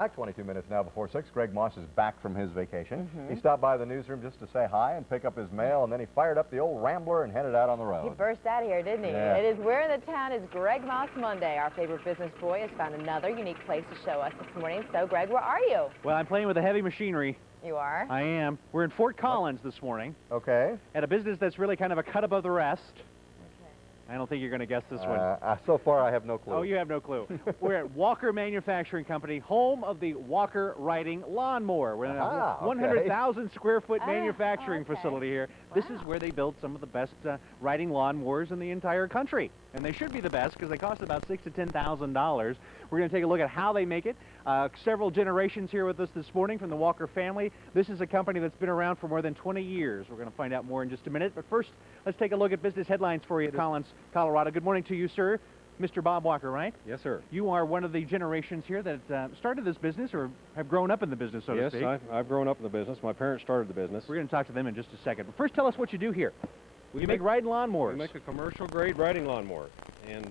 Back 22 minutes now before 6. Gregg Moss is back from his vacation. He stopped by the newsroom just to say hi and pick up his mail, and then he fired up the old Rambler and headed out on the road. He burst out here, didn't he? Yeah. It is Where in the Town is Gregg Moss Monday. Our favorite business boy has found another unique place to show us this morning. So, Gregg, where are you? Well, I'm playing with the heavy machinery. You are? I am. We're in Fort Collins this morning. Okay. At a business that's really kind of a cut above the rest. I don't think you're going to guess this one. So far, I have no clue. Oh, you have no clue. We're at Walker Manufacturing Company, home of the Walker Riding Lawnmower. We're in a 100,000 square foot manufacturing facility here. Wow. This is where they build some of the best riding lawnmowers in the entire country. And they should be the best because they cost about $6,000 to $10,000. We're going to take a look at how they make it. Several generations here with us this morning from the Walker family. This is a company that's been around for more than 20 years. We're going to find out more in just a minute. But first, let's take a look at business headlines for you at Collins, Colorado. Good morning to you, sir. Mr. Bob Walker, right? Yes, sir. You are one of the generations here that started this business or have grown up in the business, so to speak. Yes, I've grown up in the business. My parents started the business. We're going to talk to them in just a second. But first, tell us what you do here. You make riding lawnmowers. We make a commercial-grade riding lawnmower, and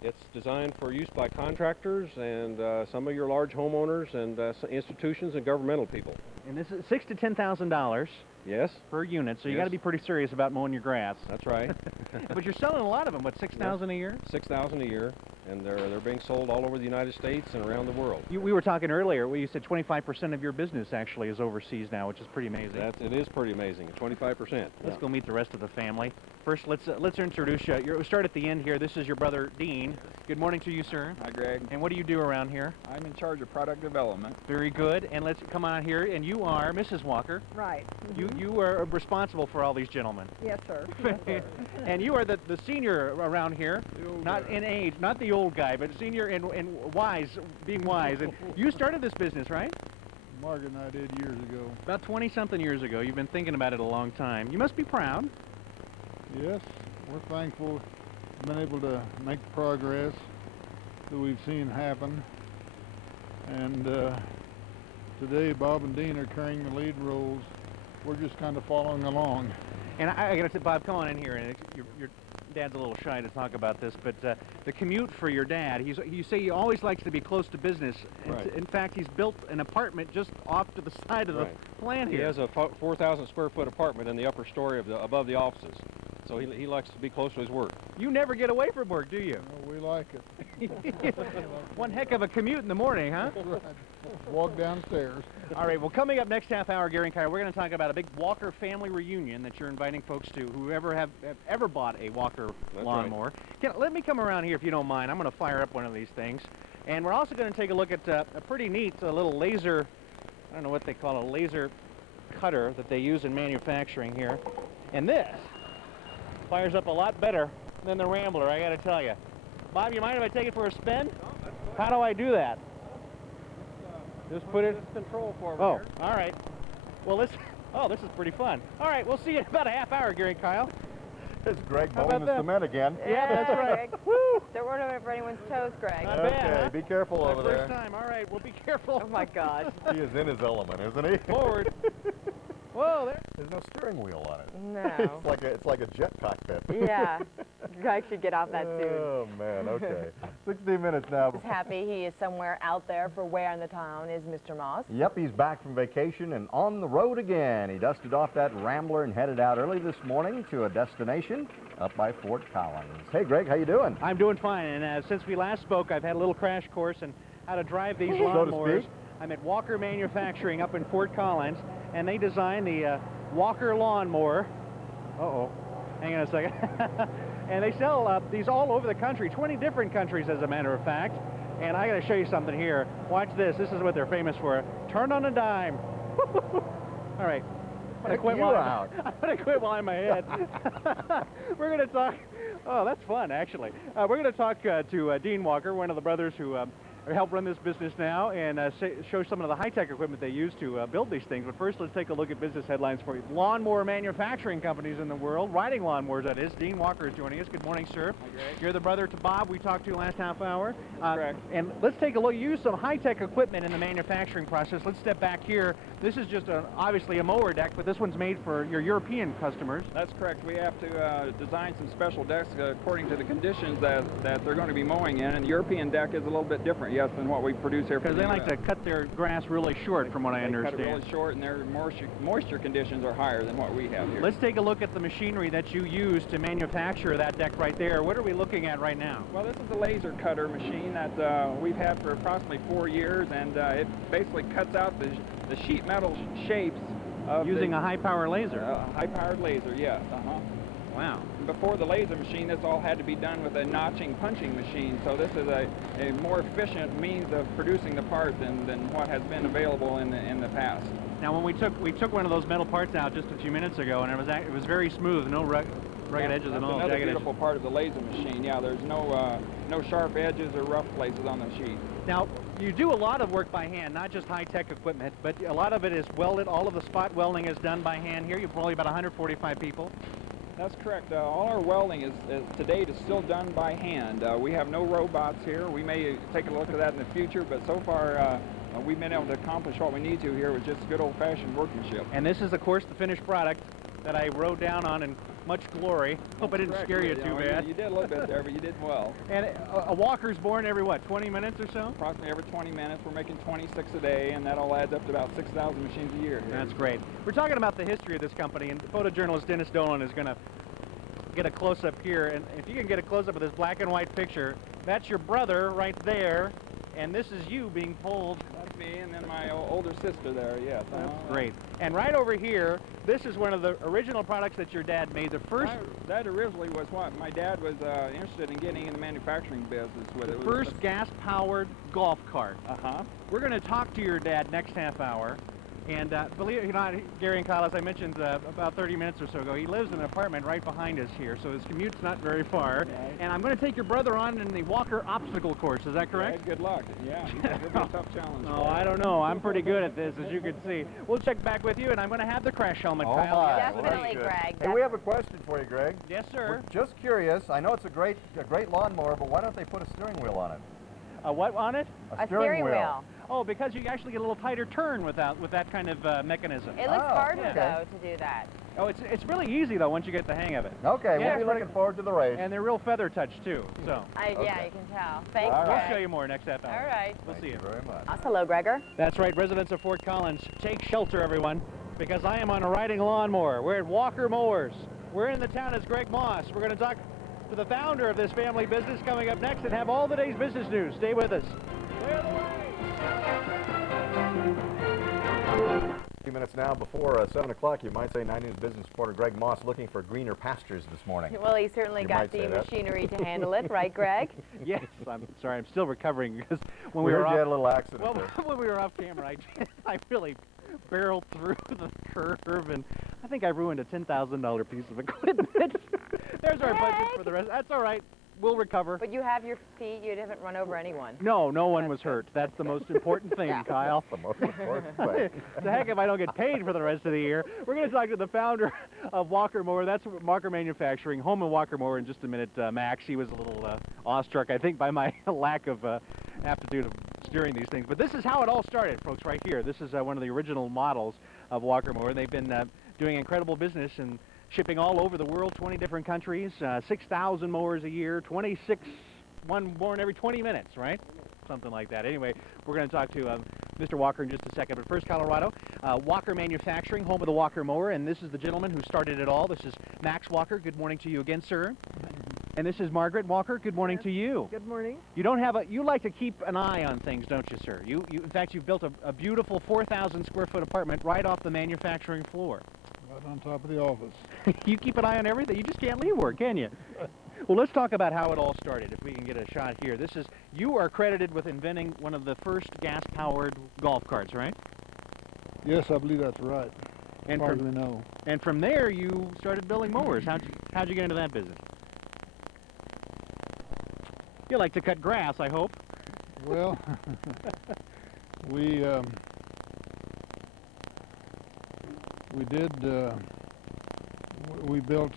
it's designed for use by contractors and some of your large homeowners and institutions and governmental people. And this is $6,000 to $10,000. Yes. Per unit, so you got to be pretty serious about mowing your grass. That's right. But you're selling a lot of them. What, 6,000 a year? 6,000 a year, and they're being sold all over the United States and around the world. We were talking earlier where you said 25% of your business actually is overseas now, which is pretty amazing. It is pretty amazing. 25%. Let's go meet the rest of the family. First, let's introduce you. We'll start at the end here. This is your brother Dean. Good morning to you, sir. Hi, Greg. And what do you do around here? I'm in charge of product development. Very good. And let's come on here. And you are Mrs. Walker. Right. You are responsible for all these gentlemen. Yes, sir. And you are the senior around here, not in age, not the old guy, but senior and wise, being wise. And you started this business, right? Margaret and I did years ago. About 20-something years ago. You've been thinking about it a long time. You must be proud. Yes, we're thankful we've been able to make the progress that we've seen happen. And today, Bob and Dean are carrying the lead roles. We're just kind of following along. And I got to say, Bob, come on in here. And your dad's a little shy to talk about this, but the commute for your dad, you say he always likes to be close to business. Right. In fact, he's built an apartment just off to the side of the plant here. He has a 4,000 square foot apartment in the upper story above the offices. So he likes to be close to his work. You never get away from work, do you? No, we like it. One heck of a commute in the morning, huh? Right. Walk downstairs. All right, well, coming up next half hour, Gary and Kyle, we're going to talk about a big Walker family reunion that you're inviting folks to who have ever bought a Walker lawnmower. Right. Let me come around here if you don't mind. I'm going to fire up one of these things. And we're also going to take a look at a pretty neat little laser, I don't know what they call a laser cutter that they use in manufacturing here. And this fires up a lot better than the Rambler, I got to tell you. Bob, you mind if I take it for a spin? No, that's fine. How do I do that? Just put it... control forward Oh, here. all right. Well, this is pretty fun. All right, we'll see you in about a half hour, Gary and Kyle. It's Gregg How mowing about the that? cement again. Yeah, that's right. Greg. Woo! Don't worry over anyone's toes, Greg. Not bad, Okay, huh? be careful over First there. time. All right, well, be careful. Oh, my gosh. He is in his element, isn't he? Forward. Whoa, there. There's no steering wheel on it. No. It's like a jet cockpit. Yeah. Greg should get off that soon. Oh, man, okay. 16 minutes now. He's happy he is somewhere out there for Where in the Town is Mr. Moss. Yep, he's back from vacation and on the road again. He dusted off that Rambler and headed out early this morning to a destination up by Fort Collins. Hey, Greg, how you doing? I'm doing fine, and since we last spoke, I've had a little crash course in how to drive these lawnmowers. speak. I'm at Walker Manufacturing up in Fort Collins, and they designed the Walker lawnmower. Uh-oh. Hang on a second. And they sell these all over the country, 20 different countries, as a matter of fact. And I got to show you something here. Watch this. This is what they're famous for. Turn on a dime. All right. I'm going to quit while I'm ahead. We're going to talk. Oh, that's fun, actually. We're going to talk to Dean Walker, one of the brothers who help run this business now, and show some of the high-tech equipment they use to build these things. But first, let's take a look at business headlines for you. Lawnmower manufacturing companies in the world, riding lawnmowers, that is. Dean Walker is joining us. Good morning, sir. Hi, Greg. You're the brother to Bob we talked to last half hour. Correct. And let's take a look. You use some high-tech equipment in the manufacturing process. Let's step back here. This is just obviously a mower deck, but this one's made for your European customers. That's correct. We have to design some special decks according to the conditions that they're going to be mowing in, and the European deck is a little bit different. yes, than what we produce here. Because they like to cut their grass really short, from what I They understand. cut it really short, and their moisture conditions are higher than what we have here. Let's take a look at the machinery that you use to manufacture that deck right there. What are we looking at right now? Well, this is a laser cutter machine that we've had for approximately 4 years, and it basically cuts out the sheet metal shapes of Using a high-power laser. high-powered laser, yes. Wow. Before the laser machine, this all had to be done with a notching punching machine, so this is a more efficient means of producing the part than what has been available in the past. Now, when we took one of those metal parts out just a few minutes ago, and it was very smooth, no rugged edges at all. That's another jagged beautiful edges. part of the laser machine. Yeah, there's no sharp edges or rough places on the sheet. Now, you do a lot of work by hand, not just high-tech equipment, but a lot of it is welded. All of the spot welding is done by hand here. You've probably about 145 people. That's correct. All our welding is to date is still done by hand. We have no robots here. We may take a look at that in the future, but so far we've been able to accomplish what we need to here with just good old-fashioned workmanship. And this is, of course, the finished product that I rode down on in much glory. Hope I didn't Correct. scare you Yeah, too know, bad. You did a little bit there, but you did well. And a walker's born every, what, 20 minutes or so? Approximately every 20 minutes. We're making 26 a day, and that all adds up to about 6,000 machines a year. That's great. We're talking about the history of this company, and photojournalist Dennis Dolan is going to get a close-up here. And if you can get a close-up of this black and white picture, that's your brother right there, and this is you being pulled. That's me, and then my older sister there, yes. That's great. And right over here, this is one of the original products that your dad made. The first... That originally was what my dad was interested in getting in the manufacturing business with. The first gas-powered golf cart. Uh-huh. We're going to talk to your dad next half hour. And believe it or not, Gary and Kyle, as I mentioned about 30 minutes or so ago, he lives in an apartment right behind us here, so his commute's not very far. Right. And I'm going to take your brother on in the Walker obstacle course. Is that correct? Yeah, good luck. Yeah, it'll be a tough challenge. Oh, I don't know. I'm pretty good at this, as you can see. We'll check back with you, and I'm going to have the crash helmet, Oh, Kyle. my. Definitely, Good. Greg. Hey, we have a question for you, Greg. Yes, sir. We're just curious. I know it's a great lawnmower, but why don't they put a steering wheel on it? What on it? A steering wheel. Oh, because you actually get a little tighter turn with that kind of mechanism. It looks harder, okay. though, to do that. Oh, it's really easy, though, once you get the hang of it. Okay, Yeah, we'll be it's looking forward to the race. And they're real feather touch, too. So Yeah, Okay. you can tell. Thanks, All we'll right. Greg. show you more next half hour. All right. We'll see you. Thank you very much. Hello, Gregor. That's right, residents of Fort Collins, take shelter, everyone, because I am on a riding lawnmower. We're at Walker Mowers. We're in the town as Gregg Moss. We're going to talk to the founder of this family business coming up next and have all the day's business news. Stay with us. Clear the way. A few minutes now before 7 o'clock, you might say 9 News business reporter Gregg Moss looking for greener pastures this morning. Well, he certainly You got might say the that. machinery to handle it, right, Greg? Yes, I'm sorry, I'm still recovering because when We we were heard you had a off, little accident well, there. when we were off camera, I really barreled through the curve, and I think I ruined a $10,000 piece of equipment. There's our budget for the rest. That's all right. We'll recover. But you have your feet. You haven't run over anyone. No one was hurt. That's the most important thing, Yeah. Kyle. That's the most important thing. The heck if I don't get paid for the rest of the year. We're going to talk to the founder of Walker Mower. That's Walker Manufacturing, home in Walker Mower in just a minute. Max, he was a little awestruck, I think, by my lack of aptitude of steering these things. But this is how it all started, folks, right here. This is one of the original models of Walker Mower. They've been doing incredible business and shipping all over the world, 20 different countries, 6,000 mowers a year, one born every 20 minutes, right? Something like that. Anyway, we're going to talk to Mr. Walker in just a second. But first, Colorado, Walker Manufacturing, home of the Walker Mower, and this is the gentleman who started it all. This is Max Walker. Good morning to you again, sir. And this is Margaret Walker. Good morning to you. Good morning. You don't have you like to keep an eye on things, don't you, sir? You in fact, you've built a beautiful 4,000 square foot apartment right off the manufacturing floor. Right on top of the office. You keep an eye on everything. You just can't leave work, can you? Well, let's talk about how it all started, if we can get a shot here. You are credited with inventing one of the first gas-powered golf carts, right? Yes, I believe that's right. And as far as from, we know. and from there, you started building mowers. How'd you get into that business? You like to cut grass, I hope. Well, we built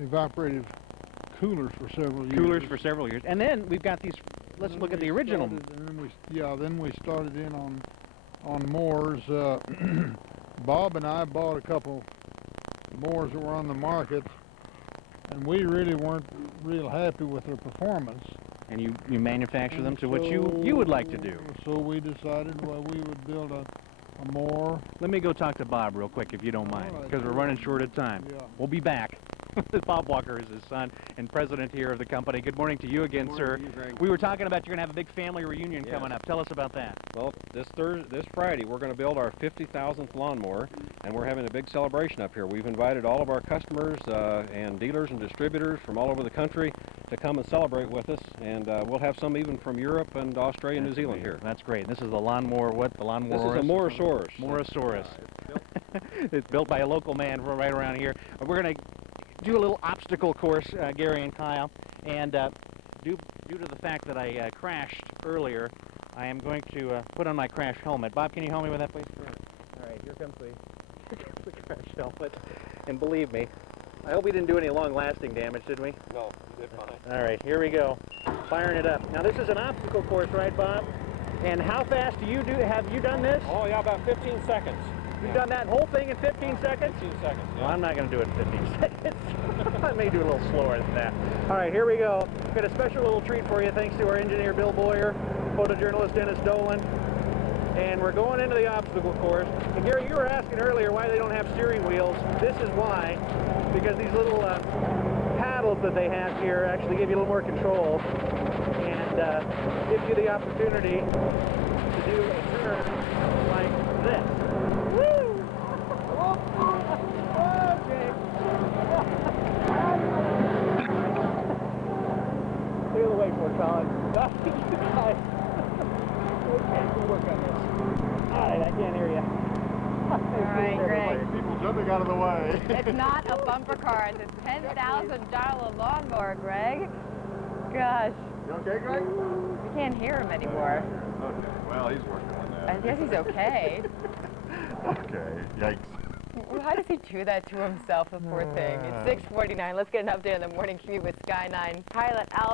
evaporative coolers for several years. Coolers for several years. And then we've got these, let's look at the original. Then we started in on mowers. Bob and I bought a couple mowers that were on the market, and we really weren't real happy with their performance. and you manufacture them to what you would like to do. So we decided, well, we would build a mower. Let me go talk to Bob real quick, if you don't mind, All right, because we're running short of time. Yeah. We'll be back. Bob Walker is his son and president here of the company. Good morning to you again, sir. to you, Greg. We were talking about you're going to have a big family reunion Yes. coming up. Tell us about that. Well, this Friday, we're going to build our 50,000th lawnmower, and we're having a big celebration up here. We've invited all of our customers and dealers and distributors from all over the country to come and celebrate with us, and we'll have some even from Europe and Australia and New Zealand here. That's great. This is the lawnmower, what? The lawnmower? This is a Mowersaurus. Mowersaurus. It's built by a local man from right around here. We're going to do a little obstacle course, Gary and Kyle, and due to the fact that I crashed earlier, I am going to put on my crash helmet. Bob, can you help me with that, please? Sure. All right, here comes the crash helmet. And believe me, I hope we didn't do any long-lasting damage, did we? No, you did fine. All right, here we go. Firing it up. Now, this is an obstacle course, right, Bob? And how fast have you done this? Oh, yeah, about 15 seconds. You've done that whole thing in 15 seconds? 15 seconds, yeah. Well, I'm not going to do it in 15 seconds. I may do a little slower than that. All right, here we go. Got a special little treat for you thanks to our engineer, Bill Boyer, photojournalist Dennis Dolan. And we're going into the obstacle course. And Gary, you were asking earlier why they don't have steering wheels. This is why. Because these little paddles that they have here actually give you a little more control and give you the opportunity to do a turn like this. Look at the wakeboard, Colin. Okay, we'll work on this. All right, I can't hear you. All right, Greg. People jumping out of the way. It's not a bumper car. It's a $10,000 lawnmower, Greg. Gosh, You okay, Greg? we can't hear him anymore. Okay. Well, he's working on I that. guess he's okay. Okay. Yikes. Why does he do that to himself, the poor thing? It's 6:49. Let's get an update on the morning commute with Sky 9 pilot Al.